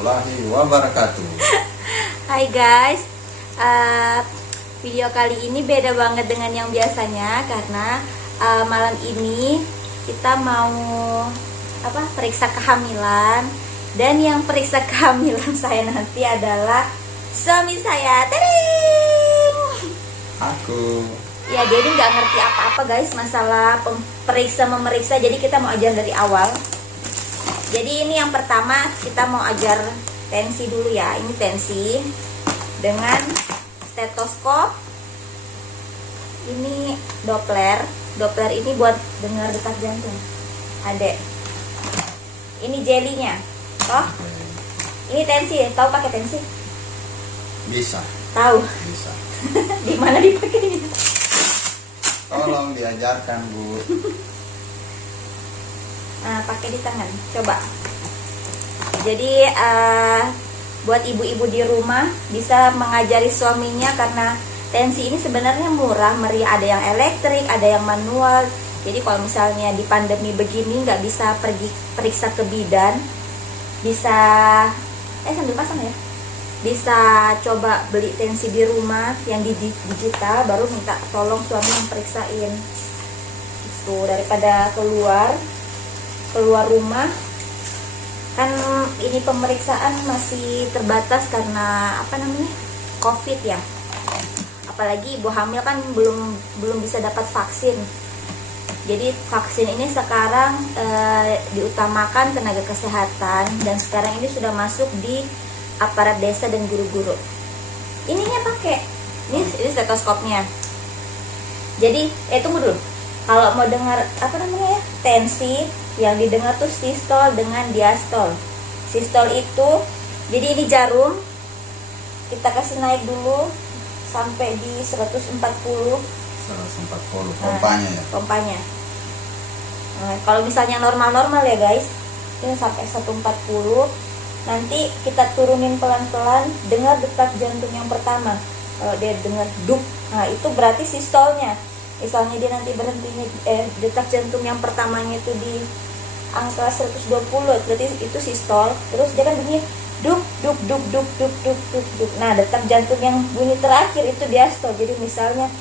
warahmatullahi wabarakatuh. Hai guys, video kali ini beda banget dengan yang biasanya karena malam ini kita mau periksa kehamilan, dan yang periksa kehamilan saya nanti adalah suami saya. Tering. Aku. Ya, dia ini nggak ngerti apa-apa guys masalah memeriksa, jadi kita mau ajar dari awal. Jadi ini yang pertama kita mau ajar tensi dulu ya. Ini tensi dengan stetoskop. Ini Doppler. Doppler ini buat dengar detak jantung. Adek. Ini jelinya. Toh? Ini tensi. Tahu pakai tensi? Bisa. Tahu. Bisa. Di mana dipakainya? Tolong diajarkan, Bu. Nah, pakai di tangan, coba. Jadi buat ibu-ibu di rumah bisa mengajari suaminya, karena tensi ini sebenarnya murah meriah. Ada yang elektrik, ada yang manual. Jadi kalau misalnya di pandemi begini nggak bisa pergi periksa ke bidan, bisa sambil pasang ya, bisa coba beli tensi di rumah yang digital, baru minta tolong suami yang periksain. Itu daripada keluar rumah kan. Ini pemeriksaan masih terbatas karena COVID ya, apalagi ibu hamil kan belum bisa dapat vaksin. Jadi vaksin ini sekarang diutamakan tenaga kesehatan, dan sekarang ini sudah masuk di aparat desa dan guru-guru. Ininya pakai ini stetoskopnya. Jadi tunggu dulu. Kalau mau dengar tensi, yang didengar tuh sistol dengan diastol. Sistol itu, jadi ini jarum, kita kasih naik dulu sampai di 140. 140 pompanya ya. Pompanya. Nah, kalau misalnya normal ya guys, ini sampai 140. Nanti kita turunin pelan-pelan, dengar detak jantung yang pertama. Kalau dia dengar duk, nah itu berarti sistolnya. Misalnya dia nanti berhentinya detak jantung yang pertamanya itu di angka 120, berarti itu sistol. Terus dia kan bunyi duk duk duk duk duk duk duk duk. Nah, detak jantung yang bunyi terakhir itu diastol. Jadi misalnya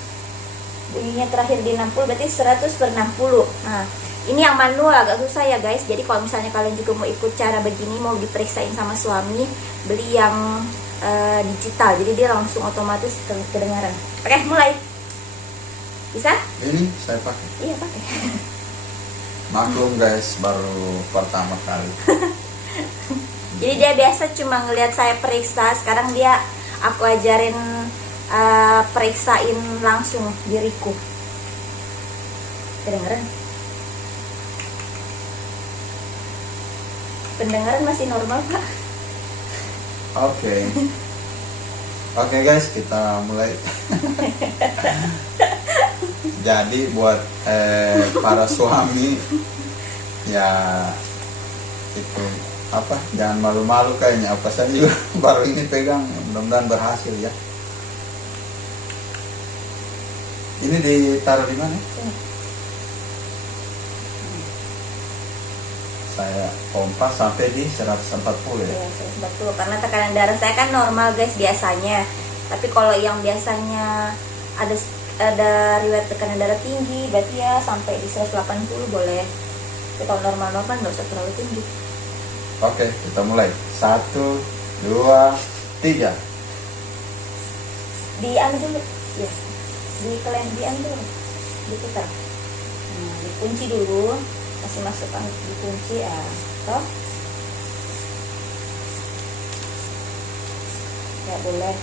bunyinya terakhir di 60, berarti 100/60. Nah, ini yang manual agak susah ya guys. Jadi kalau misalnya kalian juga mau ikut cara begini, mau diperiksain sama suami, beli yang digital. Jadi dia langsung otomatis kedengaran. Oke, mulai. Bisa? Ini saya pakai. Iya, pakai. Maklum guys, baru pertama kali. Jadi dia biasa cuma ngelihat saya periksa. Sekarang aku ajarin periksain langsung diriku. Kedengeran? Pendengaran masih normal, Pak. Oke guys, kita mulai. Jadi buat para suami ya itu jangan malu-malu, kayaknya apa saya juga baru ini pegang, mudah-mudahan berhasil ya. Ini ditaruh di mana? Saya pompa sampai di 140 ya. 140 karena tekanan darah saya kan normal guys biasanya. Tapi kalau yang biasanya ada riwayat tekanan darah tinggi, berarti ya sampai di 180 boleh. Tapi kalau normal nggak usah terlalu tinggi. Oke, kita mulai. 1, 2, 3. Diambil dulu, ya. Diambil dulu, diputar. Nah, dikunci dulu, kasih masukkan dikunci ya. Toh? Ya boleh.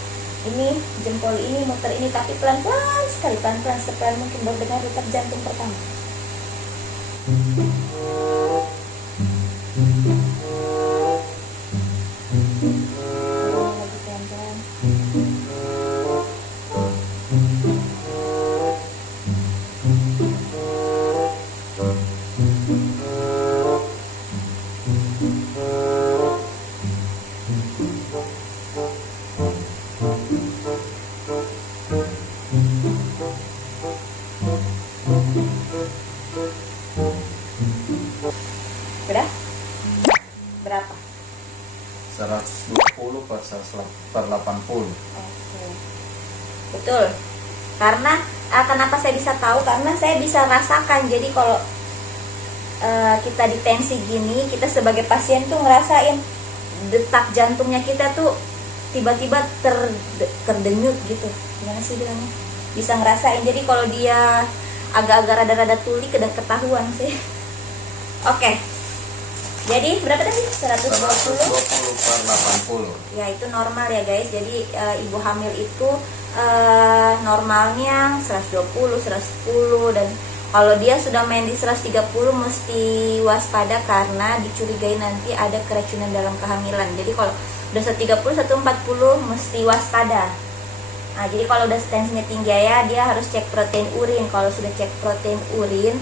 Ini jempol ini muter ini, tapi pelan-pelan sekali, pelan-pelan sepelan mungkin, baru dengar detak jantung pertama. Lagi pelan-pelan. Oke. Betul. Karena kenapa saya bisa tahu? Karena saya bisa rasakan. Jadi kalau kita di tensi gini, kita sebagai pasien tuh ngerasain detak jantungnya kita tuh tiba-tiba terdenyut gitu. Gimana sih bilangnya? Bisa ngerasain. Jadi kalau dia agak-agak rada-rada tuli ketahuan sih. Oke. Jadi berapa tadi? 120 per 80. Ya itu normal ya guys. Jadi ibu hamil itu normalnya 120, 110, dan kalau dia sudah main di 130 mesti waspada karena dicurigai nanti ada keracunan dalam kehamilan. Jadi kalau udah 130, 140 mesti waspada. Nah, jadi kalau udah tensinya tinggi ya, dia harus cek protein urin. Kalau sudah cek protein urin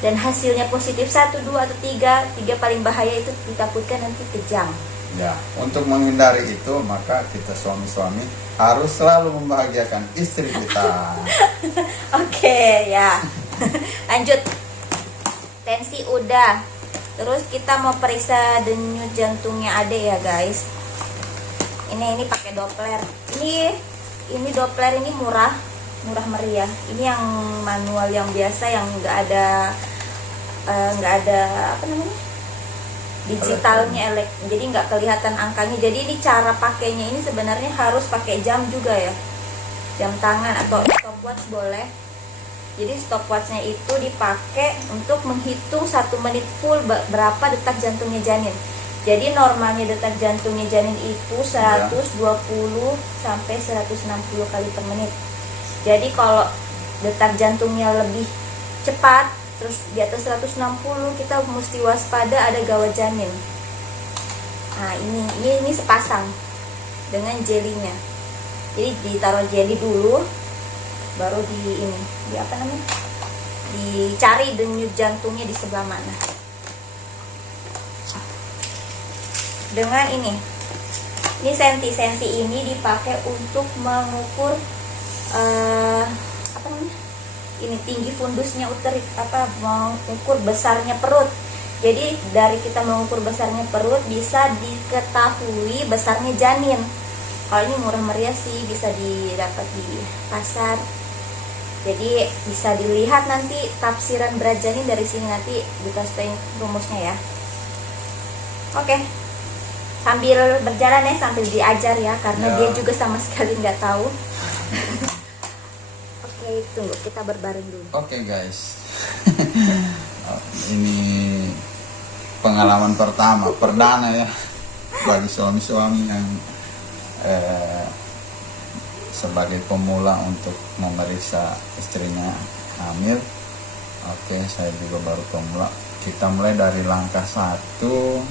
dan hasilnya positif 1, 2, atau 3 paling bahaya itu ditakutkan nanti kejang. Ya, untuk menghindari itu maka kita suami-suami harus selalu membahagiakan istri kita. Oke, ya. Lanjut. Tensi udah. Terus kita mau periksa denyut jantungnya Ade ya, guys. Ini pakai Doppler. Ini Doppler ini murah meriah. Ini yang manual yang biasa yang nggak ada apa namanya? Digitalnya jadi nggak kelihatan angkanya. Jadi ini cara pakainya ini sebenarnya harus pakai jam juga ya, jam tangan atau stopwatch boleh. Jadi stopwatchnya itu dipakai untuk menghitung 1 menit full berapa detak jantungnya janin. Jadi normalnya detak jantungnya janin itu 120 sampai 160 kali per menit. Jadi kalau detak jantungnya lebih cepat, terus di atas 160, kita mesti waspada ada gawat janin. Nah ini sepasang dengan jelinya. Jadi ditaruh jeli dulu, baru di apa namanya, dicari denyut jantungnya di sebelah mana. Dengan ini senti ini dipakai untuk mengukur apa namanya, ini tinggi fundusnya uterit, mengukur besarnya perut. Jadi dari kita mengukur besarnya perut bisa diketahui besarnya janin. Kalau ini murah meriah sih, bisa didapat di pasar. Jadi bisa dilihat nanti tafsiran berat janin dari sini, nanti dikasih rumusnya ya. Oke. Sambil berjalan ya, sambil diajar ya, karena dia juga sama sekali nggak tahu. Oke, tunggu, kita berbaring dulu. Oke guys. Ini pengalaman pertama, perdana ya, bagi suami-suami yang sebagai pemula untuk memeriksa istrinya hamil. Oke, saya juga baru pemula. Kita mulai dari langkah 1.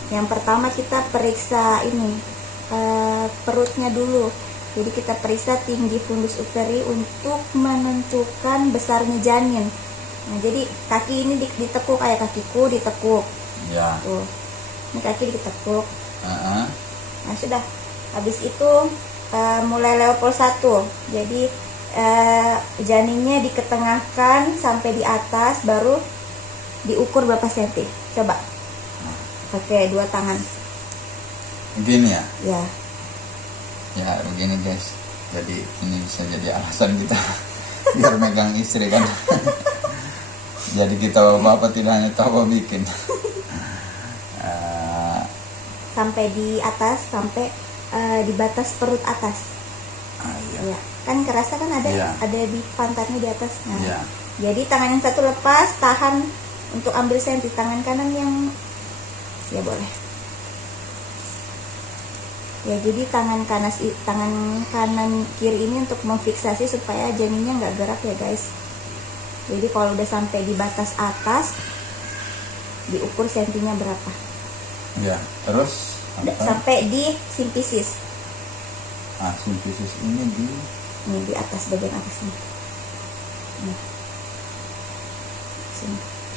Yang pertama kita periksa ini perutnya dulu. Jadi kita periksa tinggi fundus uteri untuk menentukan besarnya janin. Nah, jadi kaki ini ditekuk, kayak kakiku ditekuk. Ya. Tuh. Ini kaki ditekuk. Nah, sudah. Habis itu mulai level 1. Jadi janinnya diketengahkan sampai di atas, baru diukur berapa senti. Coba pakai 2 tangan begini ya. Ya, Begini guys. Jadi ini bisa jadi alasan kita biar megang istri kan. Jadi kita bapak tidak hanya tahu bikin. Sampai di atas, sampai di batas perut atas. Iya. Ya, kan kerasa kan ada di pantatnya di atas. Nah, jadi tangan yang satu lepas, tahan untuk ambil senti. Tangan kanan yang boleh. Ya, jadi tangan kanan kiri ini untuk memfiksasi supaya janinnya nggak gerak ya guys. Jadi kalau udah sampai di batas atas, diukur sentinya berapa. Ya, terus sampai di simpisis. Simpisis ini di atas, bagian atasnya.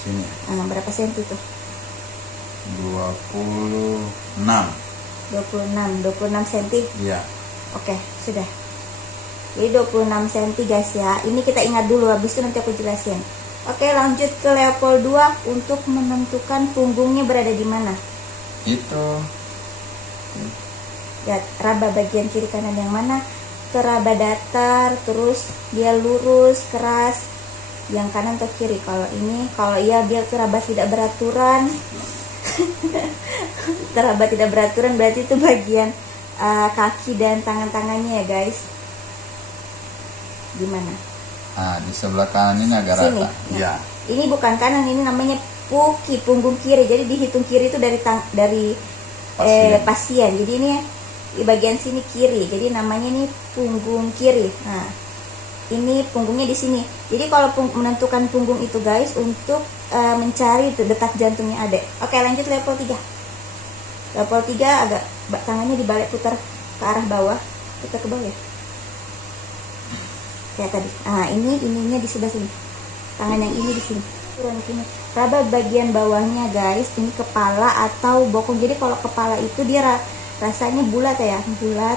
Sini. Berapa senti tuh? 26 senti. Iya. Oke, sudah. Jadi 26 senti guys ya. Ini kita ingat dulu, habis itu nanti aku jelasin. Oke, lanjut ke level 2 untuk menentukan punggungnya berada di mana. Itu Ya, raba bagian kiri kanan yang mana. teraba datar, terus dia lurus, keras. Yang kanan atau kiri? Kalau ini, kalau iya dia teraba tidak beraturan. Teraba tidak beraturan berarti itu bagian kaki dan tangan-tangannya ya guys. Gimana? Nah, di sebelah kanan ini agak Sini. rata. Ya. Ini bukan kanan, ini namanya puki, punggung kiri. Jadi dihitung kiri itu dari pasien. Jadi ini di bagian sini kiri. Jadi namanya ini punggung kiri. Nah, ini punggungnya di sini. Jadi kalau menentukan punggung itu guys untuk mencari detak jantungnya adek. Oke, lanjut level 3. Level 3 agak tangannya dibalik, putar ke arah bawah, putar ke bawah ya. Kayak tadi. Nah, ininya di sebelah sini. Tangan yang ini di sini. Turun sini. Raba bagian bawahnya guys, ini kepala atau bokong. Jadi kalau kepala itu dia rasanya bulat ya, bulat.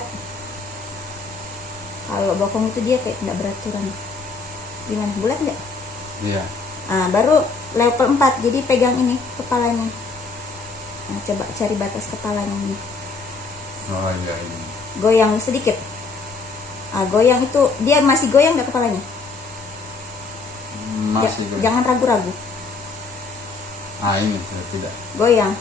Kalau bokong itu dia kayak nggak beraturan. Gimana, bulat nggak? Iya. Nah, baru level 4. Jadi pegang ini kepalanya. Nah, coba cari batas kepalanya ini. Oh iya ini. Goyang sedikit. Nah, goyang itu dia masih goyang nggak kepalanya? Masih goyang. Jangan ragu-ragu. Ah ini sudah tidak. Goyang.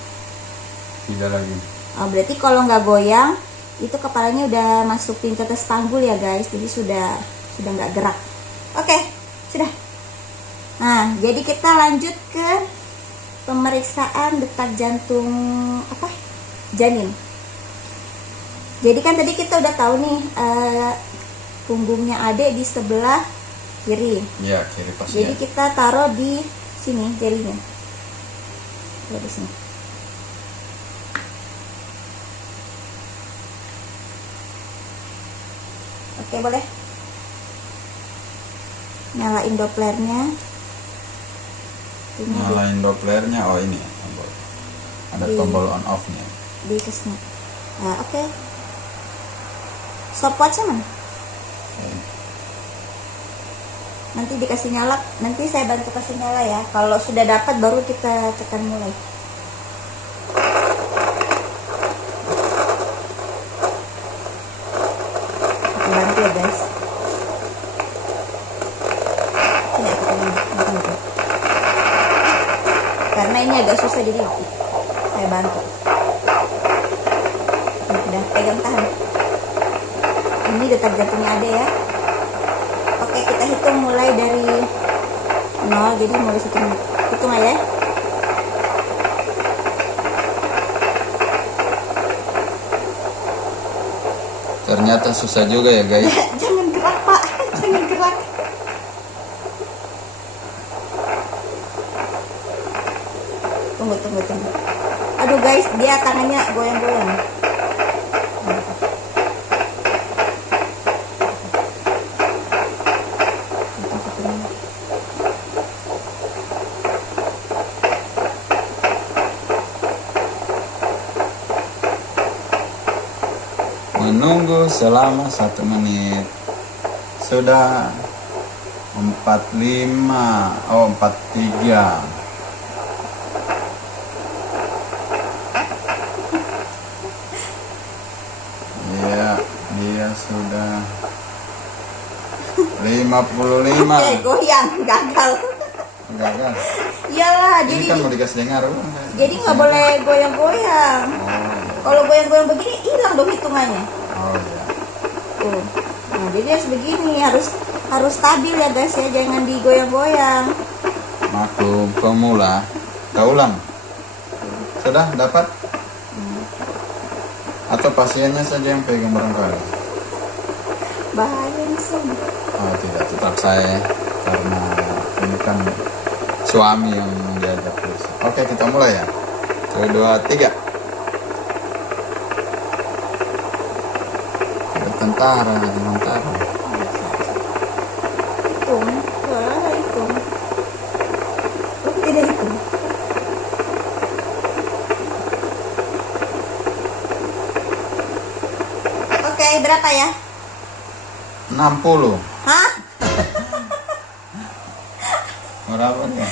Tidak lagi. Oh, berarti kalau nggak goyang itu kepalanya udah masuk pintu atas panggul ya guys. Jadi sudah nggak gerak. Oke, sudah. Nah, jadi kita lanjut ke pemeriksaan detak jantung janin. Jadi kan tadi kita udah tahu nih punggungnya adek di sebelah kiri. Iya, kiri pasien. Jadi kita taruh di sini jarinya. Di sini. Oke, boleh. Nyalain Dopplernya. Ini Nyalain Dopplernya. Oh ini ya, tombol. Ada tombol on off nya. di kesini. Nah, oke. Stopwatch mana? Nanti dikasih nyala, nanti saya bantu kasih nyala ya. Kalau sudah dapat baru kita tekan mulai. Aku bantu ya guys. Ini aku bantu. Karena ini agak susah jadi saya bantu. Udah pegang, tahan. Ini detak jantungnya ada ya. Oke, kita hitung mulai dari 0, jadi mulai 1 menit. Hitung aja. Ternyata susah juga ya guys. Jangan gerak pak, jangan gerak. Tunggu. Aduh guys, dia tangannya goyang-goyang. Menunggu selama 1 menit. Sudah 45. Oh 43. Iya, dia sudah 55. Oke, goyang, gagal. Enggak kan? Iyalah, Ini jadi kan mau dikasih dengar. jadi nggak boleh goyang-goyang. Oh iya. Kalau goyang-goyang begini hilang dong hitungannya. Oh iya. Tuh. Nah, jadi harus begini, harus stabil ya guys ya, jangan digoyang-goyang. Maklum pemula. Kita ulang. Sudah dapat? Atau pasiennya saja yang pegang barangkali? Bahaya nih Sun. Oh tidak, tetap saya. Karena ini kan suami yang diajak terus. Oke, kita mulai ya. 1, 2, 3. Ada tentara. Hitung, hitung. Oh, tidak hitung. Oke, berapa ya? 60. Hah? Berapa nih?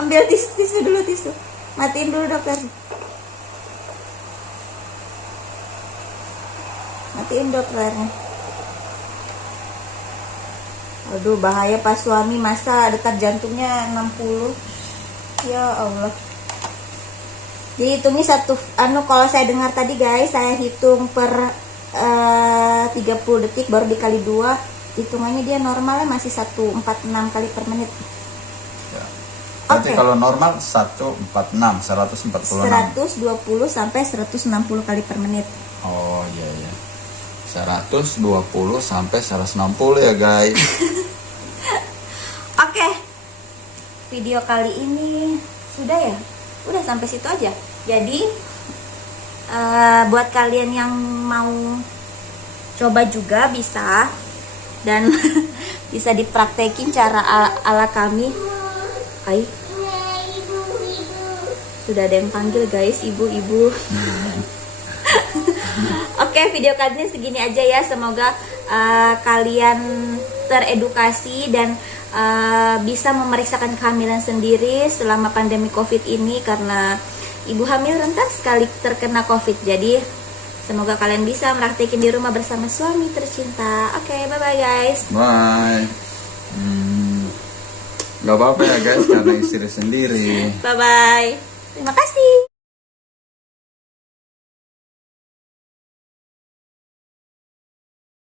Ambil tisu dulu, tisu. Matiin dulu dokter. matiin droppernya. Aduh, bahaya pas suami, masa detak jantungnya 60. Ya Allah. Jadi hitungnya kalau saya dengar tadi guys, saya hitung per 30 detik baru dikali 2, hitungannya dia normalnya masih 146 kali per menit. Ya. Berarti Oke. kalau normal 146, 146. 120 sampai 160 kali per menit. Oh iya iya. 120 sampai 160 ya guys. Oke. Video kali ini sudah ya? Udah sampai situ aja. Jadi buat kalian yang mau coba juga bisa, dan bisa dipraktekin cara ala kami. Hai. Sudah ada yang panggil guys, ibu-ibu. Oke, video kali ini segini aja ya. Semoga kalian teredukasi dan bisa memeriksakan kehamilan sendiri selama pandemi COVID ini, karena ibu hamil rentan sekali terkena COVID. Jadi semoga kalian bisa meraktekin di rumah bersama suami tercinta. Oke, bye-bye guys. Bye. Gak apa-apa ya guys, karena istri sendiri. Bye-bye. Terima kasih.